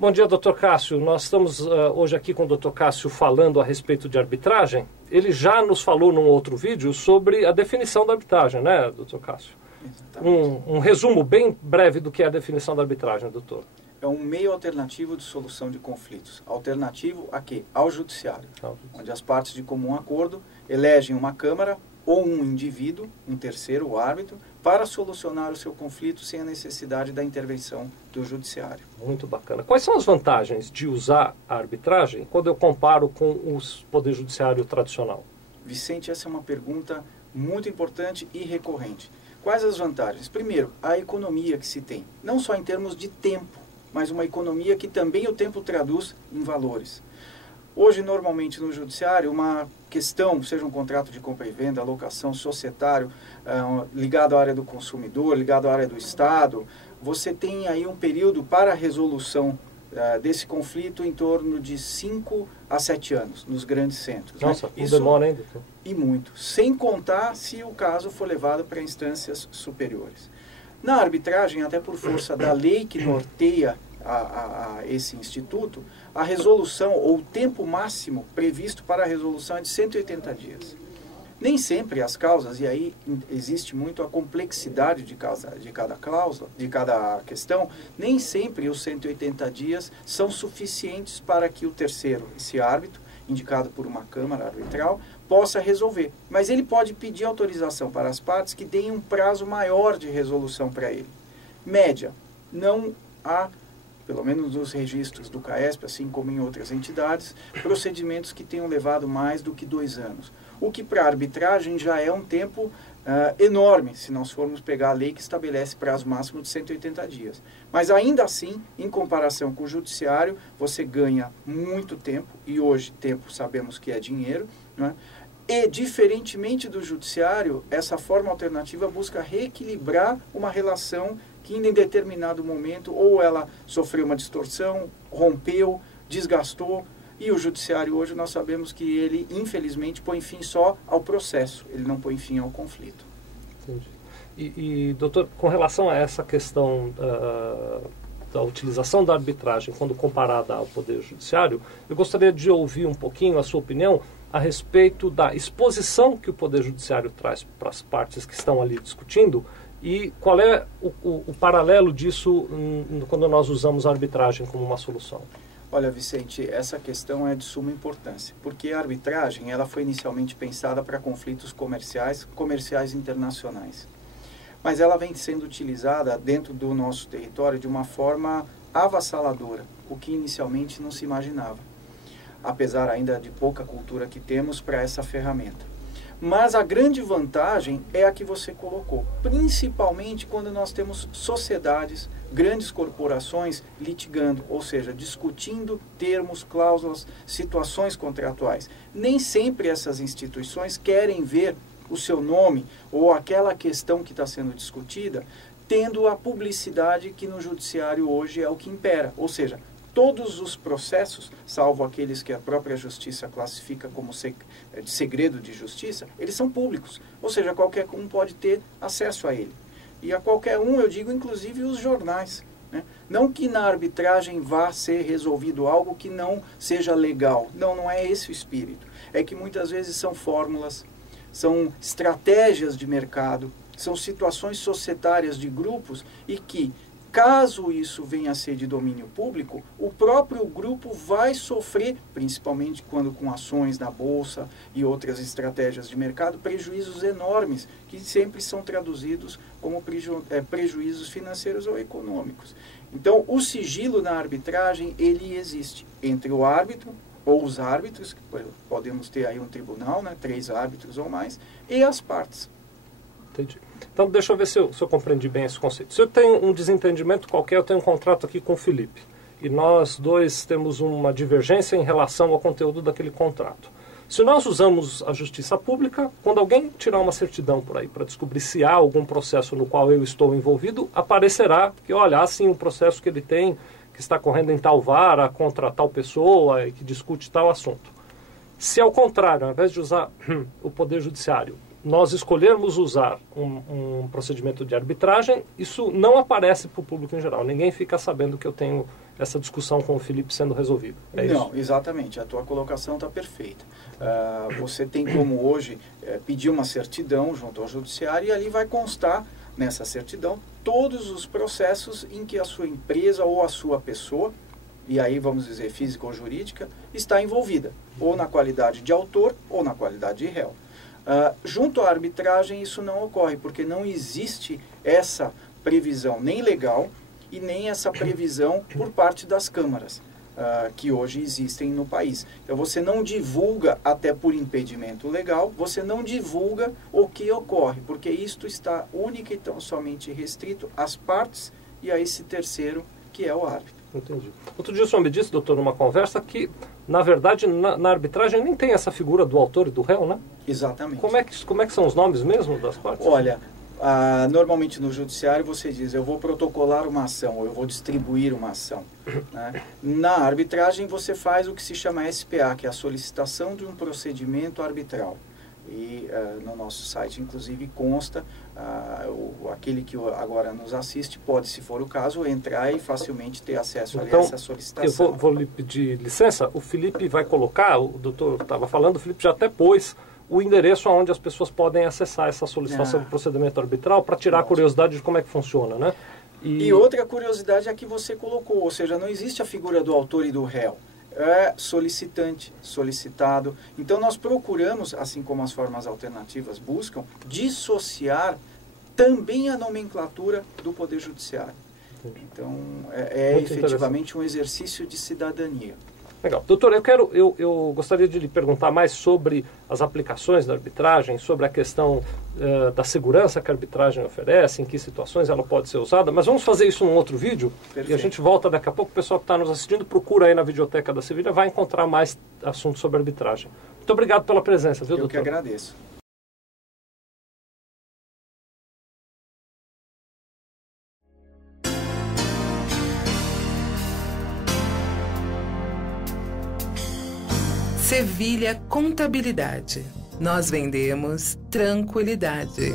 Bom dia, Dr. Cássio. Nós estamos hoje aqui com o Dr. Cássio falando a respeito de arbitragem. Ele já nos falou num outro vídeo sobre a definição da arbitragem, né, Dr. Cássio? Um resumo bem breve do que é a definição da arbitragem, doutor. É um meio alternativo de solução de conflitos. Alternativo a quê? Ao judiciário, onde as partes de comum acordo elegem uma Câmara ou um indivíduo, um terceiro, o árbitro, para solucionar o seu conflito sem a necessidade da intervenção do judiciário. Muito bacana. Quais são as vantagens de usar a arbitragem quando eu comparo com o poder judiciário tradicional? Vicente, essa é uma pergunta muito importante e recorrente. Quais as vantagens? Primeiro, a economia que se tem, não só em termos de tempo, mas uma economia que também o tempo traduz em valores. Hoje, normalmente, no judiciário, uma questão, seja um contrato de compra e venda, alocação, societário, ligado à área do consumidor, ligado à área do Estado, você tem aí um período para a resolução desse conflito em torno de 5 a 7 anos, nos grandes centros. Nossa, né? Isso demora ainda. E muito, sem contar se o caso for levado para instâncias superiores. Na arbitragem, até por força da lei que norteia a esse instituto, a resolução ou o tempo máximo previsto para a resolução é de 180 dias. Nem sempre as causas, e aí existe muito a complexidade de cada cláusula, de cada questão, nem sempre os 180 dias são suficientes para que o terceiro, esse árbitro, indicado por uma Câmara arbitral, possa resolver. Mas ele pode pedir autorização para as partes que deem um prazo maior de resolução para ele. Média, não há, pelo menos nos registros do CAESP, assim como em outras entidades, procedimentos que tenham levado mais do que 2 anos. O que para a arbitragem já é um tempo enorme, se nós formos pegar a lei que estabelece prazo máximo de 180 dias. Mas ainda assim, em comparação com o judiciário, você ganha muito tempo, e hoje tempo sabemos que é dinheiro, né? E, diferentemente do judiciário, essa forma alternativa busca reequilibrar uma relação que em determinado momento ou ela sofreu uma distorção, rompeu, desgastou, e o judiciário hoje nós sabemos que ele, infelizmente, põe fim só ao processo, ele não põe fim ao conflito. Entendi. E doutor, com relação a essa questão da utilização da arbitragem quando comparada ao Poder Judiciário, eu gostaria de ouvir um pouquinho a sua opinião a respeito da exposição que o Poder Judiciário traz para as partes que estão ali discutindo e qual é o paralelo disso quando nós usamos a arbitragem como uma solução. Olha, Vicente, essa questão é de suma importância, porque a arbitragem ela foi inicialmente pensada para conflitos comerciais internacionais. Mas ela vem sendo utilizada dentro do nosso território de uma forma avassaladora, o que inicialmente não se imaginava, apesar ainda de pouca cultura que temos para essa ferramenta. Mas a grande vantagem é a que você colocou, principalmente quando nós temos sociedades, grandes corporações litigando, ou seja, discutindo termos, cláusulas, situações contratuais. Nem sempre essas instituições querem ver o seu nome ou aquela questão que está sendo discutida tendo a publicidade que no judiciário hoje é o que impera, ou seja, todos os processos, salvo aqueles que a própria justiça classifica como de segredo de justiça, eles são públicos. Ou seja, qualquer um pode ter acesso a ele. E a qualquer um, eu digo, inclusive os jornais. Né? Não que na arbitragem vá ser resolvido algo que não seja legal. Não, não é esse o espírito. É que muitas vezes são fórmulas, são estratégias de mercado, são situações societárias de grupos e que, caso isso venha a ser de domínio público, o próprio grupo vai sofrer, principalmente quando com ações na bolsa e outras estratégias de mercado, prejuízos enormes, que sempre são traduzidos como prejuízos financeiros ou econômicos. Então, o sigilo na arbitragem, ele existe entre o árbitro, ou os árbitros, que podemos ter aí um tribunal, né, 3 árbitros ou mais, e as partes. Entendi. Então, deixa eu ver se eu compreendi bem esse conceito. Se eu tenho um desentendimento qualquer, eu tenho um contrato aqui com o Felipe, e nós dois temos uma divergência em relação ao conteúdo daquele contrato. Se nós usamos a justiça pública, quando alguém tirar uma certidão por aí para descobrir se há algum processo no qual eu estou envolvido, aparecerá que, olha, há sim um processo que ele tem, que está correndo em tal vara contra tal pessoa e que discute tal assunto. Se, ao contrário, ao invés de usar o Poder Judiciário, nós escolhermos usar um procedimento de arbitragem, isso não aparece para o público em geral. Ninguém fica sabendo que eu tenho essa discussão com o Felipe sendo resolvida. É isso? Não, exatamente. A tua colocação está perfeita. Você tem como hoje pedir uma certidão junto ao judiciário e ali vai constar nessa certidão todos os processos em que a sua empresa ou a sua pessoa, e aí vamos dizer física ou jurídica, está envolvida, ou na qualidade de autor ou na qualidade de réu. Junto à arbitragem isso não ocorre, porque não existe essa previsão nem legal e nem essa previsão por parte das câmaras que hoje existem no país. Então você não divulga, até por impedimento legal, você não divulga o que ocorre, porque isto está única e tão somente restrito às partes e a esse terceiro que é o árbitro. Entendi. Outro dia o senhor me disse, doutor, numa conversa, que, na verdade, na arbitragem nem tem essa figura do autor e do réu, né? Exatamente. Como é que são os nomes mesmo das partes? Olha, normalmente no judiciário você diz, eu vou protocolar uma ação, ou eu vou distribuir uma ação. Né? Na arbitragem você faz o que se chama SPA, que é a solicitação de um procedimento arbitral. E no nosso site, inclusive, consta, aquele que agora nos assiste pode, se for o caso, entrar e facilmente ter acesso a essa solicitação. Eu vou lhe pedir licença, o Felipe vai colocar, o doutor estava falando, o Felipe já até pôs o endereço onde as pessoas podem acessar essa solicitação de procedimento arbitral para tirar a curiosidade de como é que funciona, né? E outra curiosidade é a que você colocou, ou seja, não existe a figura do autor e do réu. É solicitante, solicitado. Então nós procuramos, assim como as formas alternativas buscam, dissociar também a nomenclatura do Poder Judiciário. Então é efetivamente um exercício de cidadania. Legal. Doutor, eu gostaria de lhe perguntar mais sobre as aplicações da arbitragem, sobre a questão da segurança que a arbitragem oferece, em que situações ela pode ser usada, mas vamos fazer isso num outro vídeo. Perfeito. E a gente volta daqui a pouco. O pessoal que está nos assistindo, procura aí na Videoteca da Sevilha, vai encontrar mais assuntos sobre arbitragem. Muito obrigado pela presença, viu, doutor? Eu que agradeço. Sevilha Contabilidade. Nós vendemos tranquilidade.